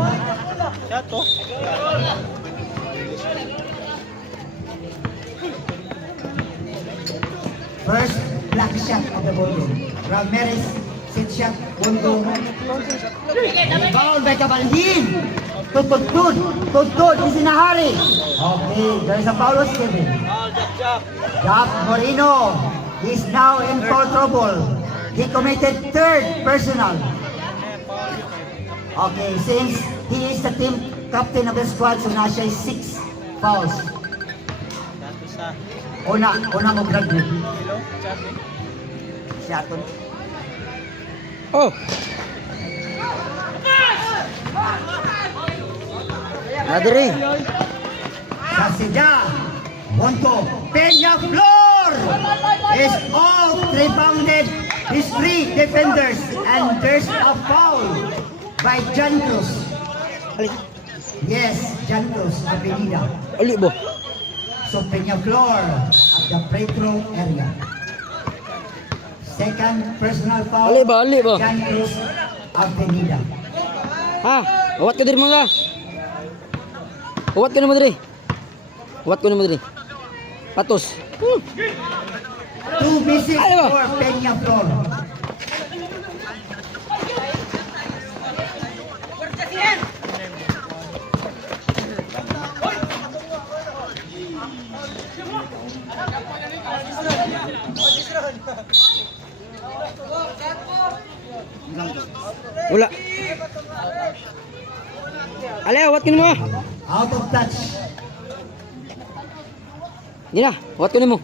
First black shot of the ball game. Ramirez, sit shot, Bundo. Rebound by Cabalhin. Tudtud is in a hurry. Okay, there is a foul was given. Jack Moreno is now in foul trouble. He committed third personal. Okay, since he is the team captain of the squad, so na siya 6 fouls. Una mo graduate. Siyaton. Oh. Nadiri. Casilla, Monto, Peñaflor is all rebounded his 3 defenders, and there's a foul by John Cruz. Yes, John Cruz, Avenida. Ali bo. So Peñaflor at the free throw area. Second personal foul. Ali ba? John Cruz, Avenida. Ha, awat ka diri mga. Awat ka naman diri. Awat ka naman diri. Patos. 2 misses Ali ba? for Peñaflor. Wala. Ali, awat ka naman. Out of touch. Gina, awat ka naman.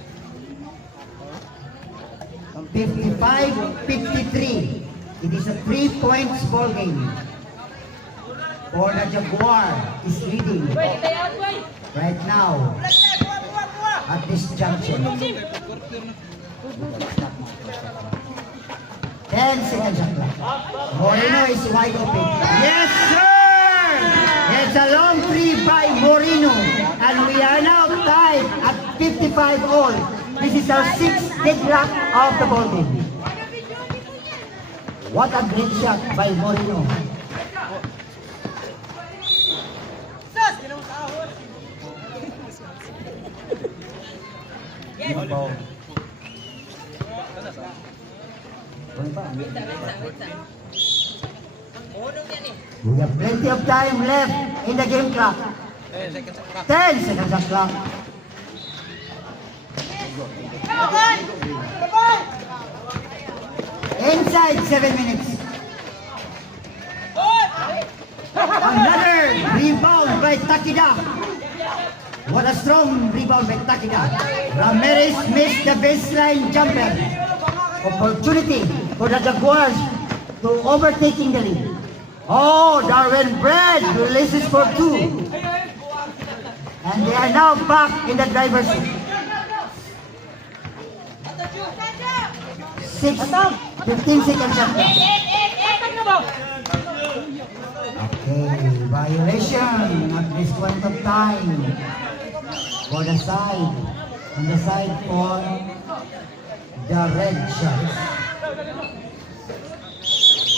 55-53. It is a 3 points ball game. For the Jaguar is leading right now at this junction. 10 seconds shot clock. Moreno is wide open. Yes, sir! It's a long three by Moreno. And we are now tied at 55 all. This is our 6th deadlock of the ball game. What a great shot by Moreno. We have plenty of time left in the game clock. 10 seconds of clock. Inside 7 minutes. Another rebound by Takida. What a strong rebound by Takida. Ramirez missed the baseline jumper. Opportunity for the Jaguars to overtaking the lead. Oh, Darwin Brad releases for 2. And they are now back in the driver's seat. 15 seconds left. Okay, violation at this point of time for the side, on the side for the Red Shots.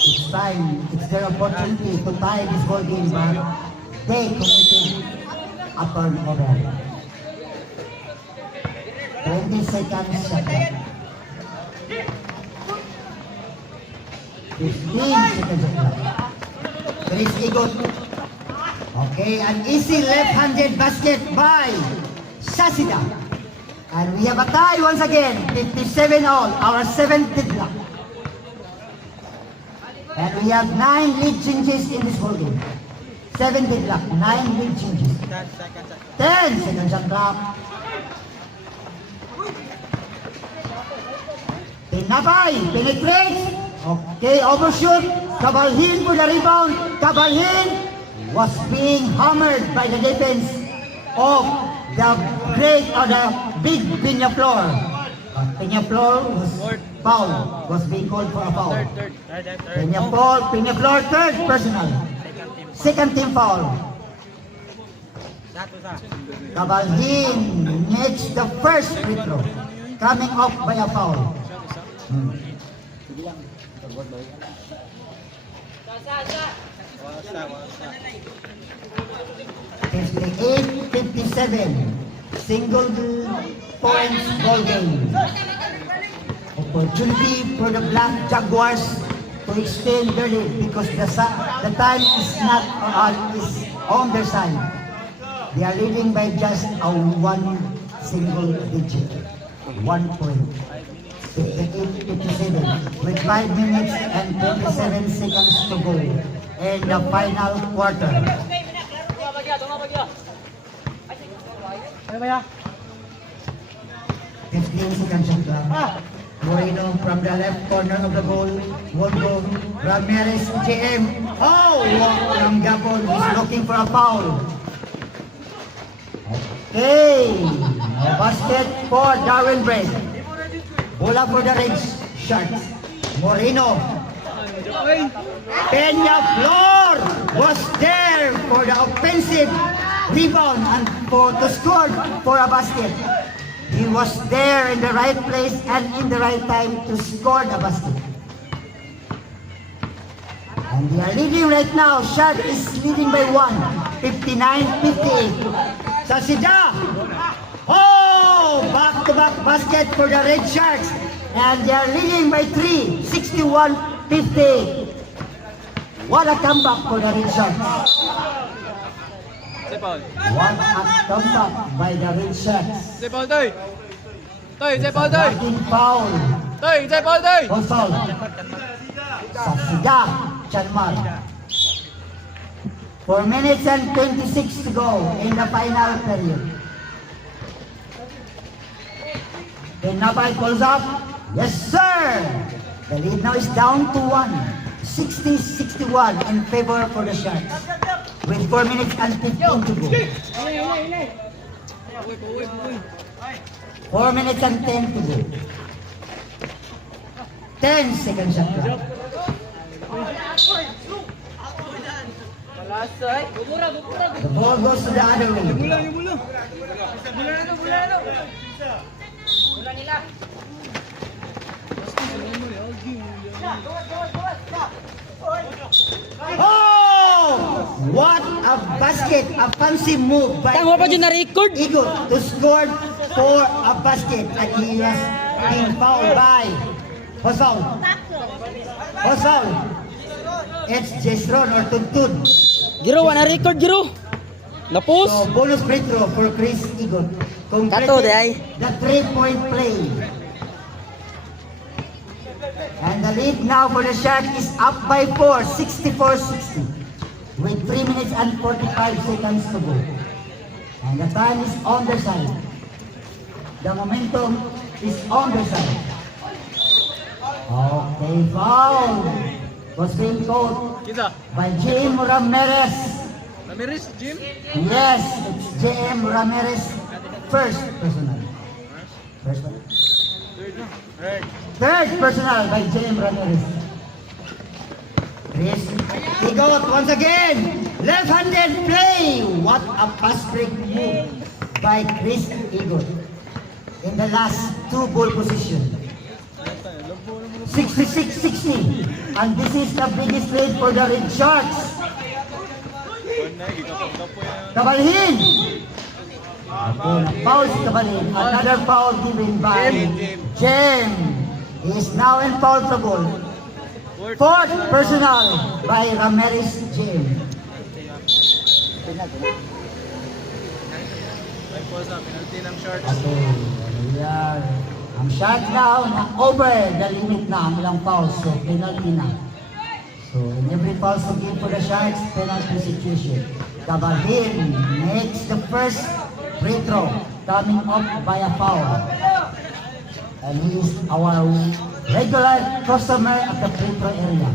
It's time, it's their opportunity to tie this ball game, but they committed upper over. 20 seconds shot clock. 15 seconds shot clock. Chris Igot. Okay, an easy left-handed basket by Sasida. And we have a tie once again, 57 all, our 7th deadlock. And we have 9 lead changes in this ball game. 7 deadlock, 9 lead changes. 10 seconds shot clock. Tinapay, penetrates. Okay, overshoot. Cabalhin for the rebound. Cabalhin was being hammered by the defense of the great or the big Peñaflor. Peñaflor was foul, was being called for a foul. Peñaflor, third personal. Second team foul. Cabalhin makes the first free throw, coming off by a foul. 58-57, single points ball game. Opportunity for the Black Jaguars to extend their lead because the time is not is on their side. They are leading by just a one single digit, 1 point. 58-57 with 5 minutes and 27 seconds to go in the final quarter. 15 seconds shot clock. Moreno from the left corner of the goal. Won't go. Ramirez, JM. Oh! From Gabon is looking for a foul. Okay. A basket for Darwin Brett. Bola for the Red Sharks. Moreno. Peñaflor was there for the offensive rebound and to score for a basket. He was there in the right place and in the right time to score the basket. And they are leading right now. Shark is leading by 1, 59-58. Sasida! Oh! Back-to-back basket for the Red Sharks. And they are leading by 3, 61-58. What a comeback for the Red Sharks. What a comeback by the Red Sharks. Dây ball đây. Đây, dây ball đây. Blocking foul. Đây, dây ball đây. Ball foul. Sasida Chanmar. 4 minutes and 26 to go in the final period. Then Nabay calls up. Yes, sir. The lead now is down to 1. 60-61 in favor for the Sharks. With 4 minutes and 15 to go. 4 minutes and 10 to go. 10 seconds shot clock. The ball goes to the other way. Oh! What a basket! A fancy move by Tangwa pa dyan na-record. Igot to score for a basket, and he was being fouled by Hosol. Hosol. It's Jesron or Tuntun. Giro, na-record, Giro. Napos. So bonus free throw for Chris Igot. Kato, day. The 3-point play. And the lead now for the Shark is up by 4, 64-60. With 3 minutes and 45 seconds to go. And the time is on their side. The momentum is on their side. Okay, foul was being called Kita. by Jim Ramirez. Ramirez, Jim. Yes, it's J.M. Ramirez. First personal. First one. Third personal by J.M. Ramirez. Chris Igot once again. Left-handed play. What a pass break move by Chris Igot in the last 2 ball position. 66-60. And this is the biggest lead for the Red Sharks. Kabalhin! Okay, foul si Kabalhin. Another foul given by Jem. He is now in foul trouble. Fourth personal by Ramirez Jem. Penalty ng shorts. Okay, ayan. Ang shot now na over the limit na ang ilang fouls. So, penalty na. So, in every foul to give for the Sharks, penalty situation. Kabalhin makes the first free throw coming up by a foul. And he is our regular customer at the free throw area.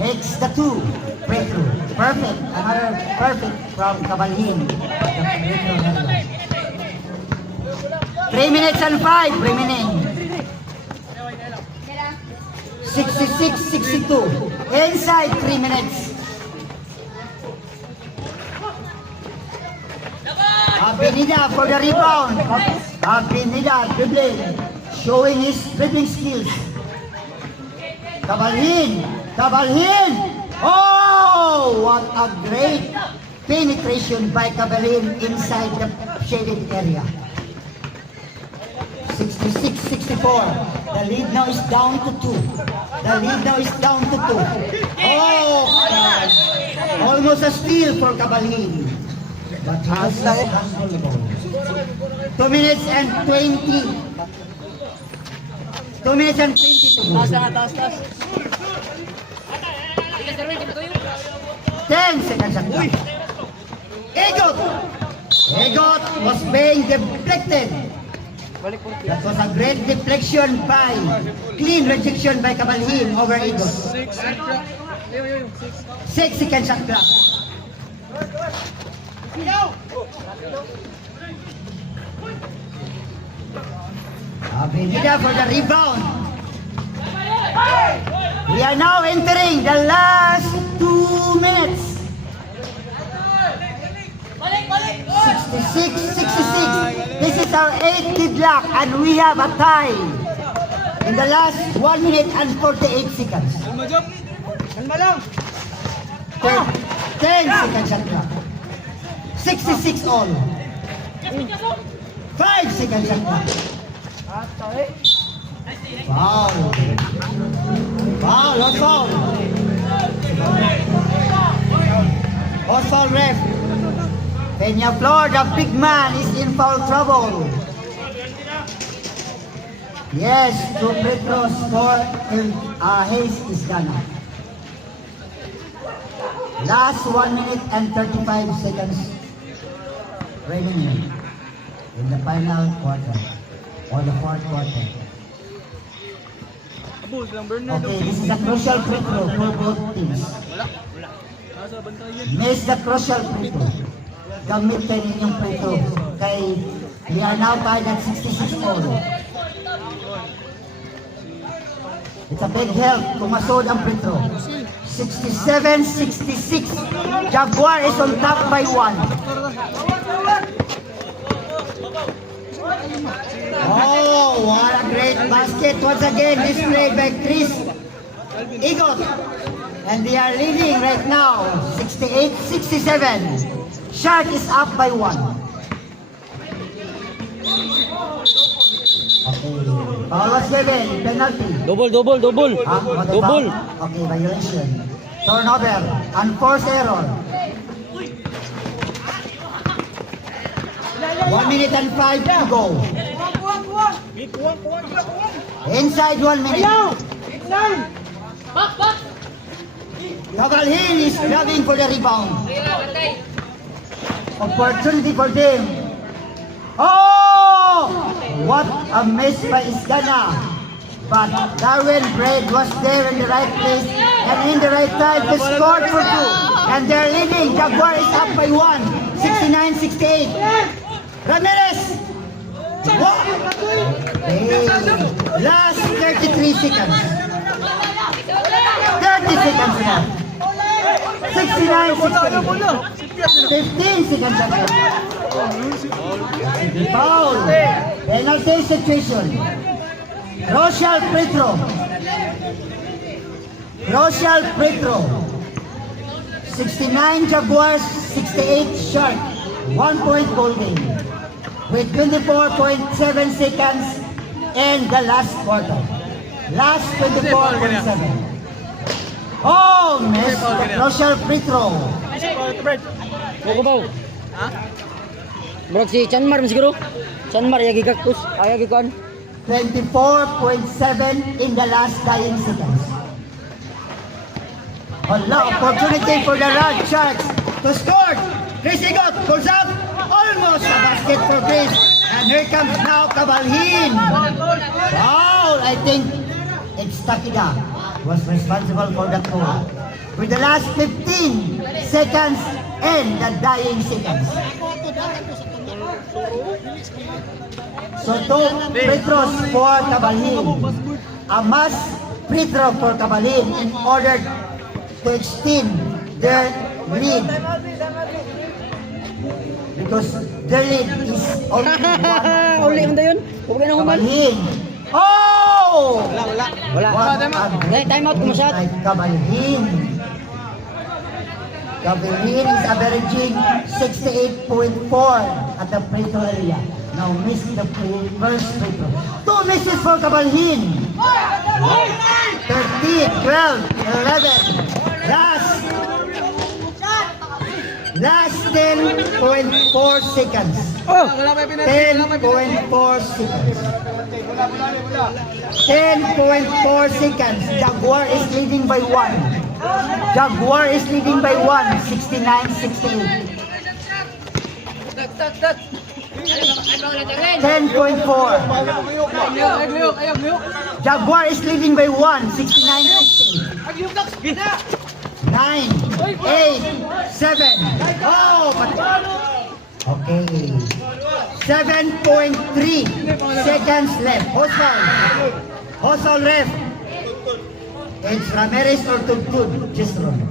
Makes the two free throw. Perfect. Another perfect from Kabalhin at the free throw area. 3 minutes and 5 remaining. 66-62. Inside 3 minutes. Abinida for the rebound. Abinida dribbling. Showing his dribbling skills. Kabalhin. Kabalhin. Oh, what a great penetration by Kabalhin inside the shaded area. 66-64. The lead now is down to 2. The lead now is down to 2. Oh, almost a steal for Kabalhin. But has unbelievable. 2 minutes and 20. 2 minutes and 22. 10 seconds at time. Egot! Egot was being deflected. That was a great deflection by, clean rejection by Kabalhin over Egot. 6 6 seconds at clock. Avenida for the rebound. We are now entering the last 2 minutes. 66-66. This is our 8th deadlock and we have a tie in the last 1 minute and 48 seconds. 10 seconds at clock. 66 all. 5 seconds at clock. Foul. Foul, not foul. Not foul, ref. Peña Flor, the big man, is in foul trouble. Yes, two free throws for Hayes is gone. Last 1 minute and 35 seconds remaining in the final quarter or the fourth quarter. Okay, this is a crucial free throw for both teams. Miss the crucial free throw. Gamitin ninyong free throw. Kay we are now tied at 66 all. It's a big help kung masod ang free throw. 67-66. Jaguar is on top by 1. Oh, what a great basket once again displayed by Chris Egot. And they are leading right now, 68-67. Shark is up by 1. Okay, foul was given, penalty. Double. What the Double. foul? Okay, violation. Turnover, unforced error. 1 minute and 5 to go. Inside 1 minute. Kabalhin is grabbing for the rebound. Opportunity for them. Oh! What a miss by Isgana. But Darwin Braid was there in the right place and in the right time to score for 2. And they're leading. Jaguar is up by 1. 69-68. Ramirez! What? Hey. Last 33 seconds. 30 seconds left. 69-68. 15 seconds left. Foul. Penalty situation. Rochelle Petro. Rochelle Petro. 69 Jaguars, 68 short. 1 point ball game. With 24.7 seconds in the last quarter. Last 24.7. Oh, miss the crucial free throw. Buko ba? Ha? Murag si Chanmar man siguro. Chanmar yagi kaktus, ayagi kon. 24.7 in the last dying seconds. Wala, opportunity for the Red Sharks to score. Chris Igot goes up, almost a basket for Chris. And here comes now Cabalhin. Wow, I think it's Takida was responsible for that goal. With the last 15 seconds and the dying seconds. So two free throws for Cabalhin. A must free throw for Cabalhin in order to extend their lead. Because their lead is only Uli one. man dayon. Huwag na human. Cabalhin. Oh! Wala. What Dahil time out kung masyad. Cabalhin. Cabalhin is averaging 68.4 at the free throw area. Now missed the first free throw. Two misses for Cabalhin. 13, 12, 11. Last 10.4 seconds. Oh! 10.4 seconds. 10.4 seconds. Jaguar is leading by 1. Jaguar is leading by 1. 69-68. 10.4. Jaguar is leading by 1. 69-68. 9, 8, 7. Oh, but okay. 7.3 seconds left. Hosol ref. It's Ramirez or Tugtug. Just wrong.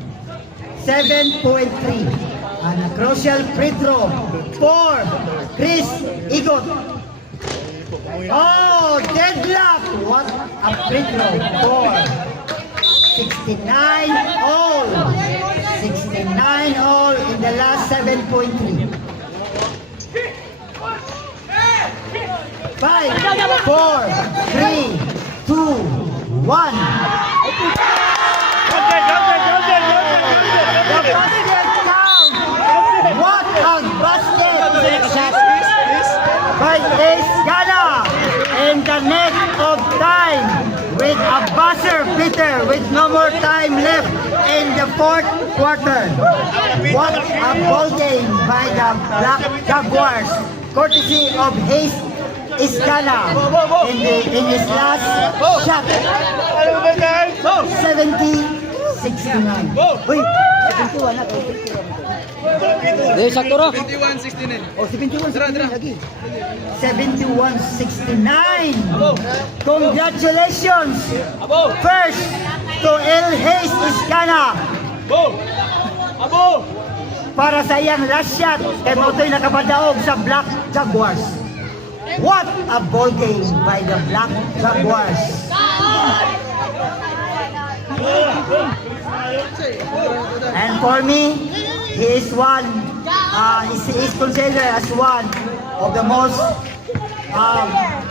7.3. And a crucial free throw for Chris Igot. Oh, deadlock. What a free throw for 69 all. 69 all in the last 7.3. 5, 4, 3, 2, 1. The basket count. What a basket by Ace Gala in the neck of time with a buzzer beater with no more time left in the fourth quarter. What a ball game by the Black Jaguars, courtesy of Hayes Iskala in his last shot. 70-69. Uy! 71 na. Dahil sakto ro. 21-69. Oh, 71 lagi. 71-69. Congratulations first to El Hayes Iskana para sa iyang last shot kay Mautoy nakapadaog sa Black Jaguars. What a ball game by the Black Jaguars. And for me, he is is considered as one of the most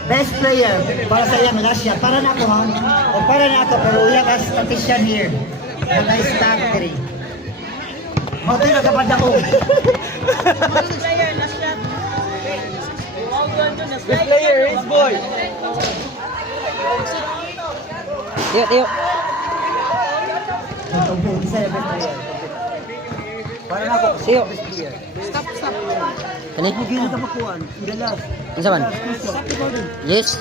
best player para sa iyang last shot. Para na ako ha, o para na ako, pero uyak as statistician here. But I stack 3. Mautoy nakapadaog. Best player is boy. Tiyo. Para na ako, Tiyo. best player. Kani? Hindi na kapakuan. Galas. Ano sa man? Yes.